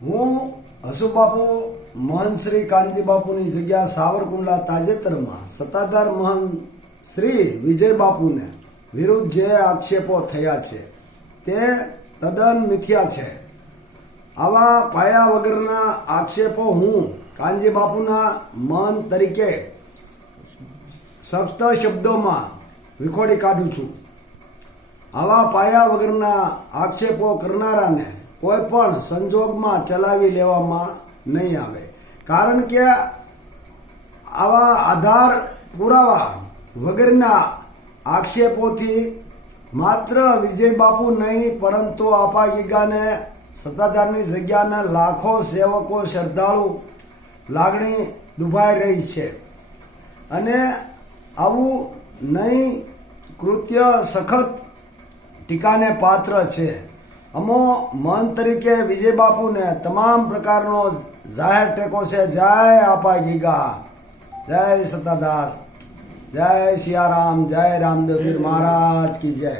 હું હસુબાપુ મહંત શ્રી કાનજી બાપુની જગ્યા સાવરકુંડલા તાજેતરમાં સત્તાધાર મહંત શ્રી વિજય બાપુને વિરુદ્ધ જે આક્ષેપો થયા છે તે તદ્દન મિથ્યા છે. આવા પાયા વગરના આક્ષેપો હું કાનજી બાપુના મહંત તરીકે સખ્ત શબ્દોમાં વિખોડી કાઢું છું. આવા પાયા વગરના આક્ષેપો કરનારાને કોઈ પણ સંજોગમાં ચલાવી લેવામાં નહીં આવે, કારણ કે આવા આધાર પુરાવા વગરના આક્ષેપોથી માત્ર વિજય બાપુ નહીં પરંતુ આપા ગીગાને સત્તાધારની જગ્યાના લાખો સેવકો શ્રદ્ધાળુ લાગણી દુભાઈ રહી છે અને આવું નહીં કૃત્ય સખત ટીકાને પાત્ર છે. અમો મન તરીકે વિજય બાપુને તમામ પ્રકારનો જાહેર ટેકો છે. જય આપા ગીગા, જય સત્તાધાર, જય સિયારામ, જય રામદેવ પીર મહારાજ કી જય.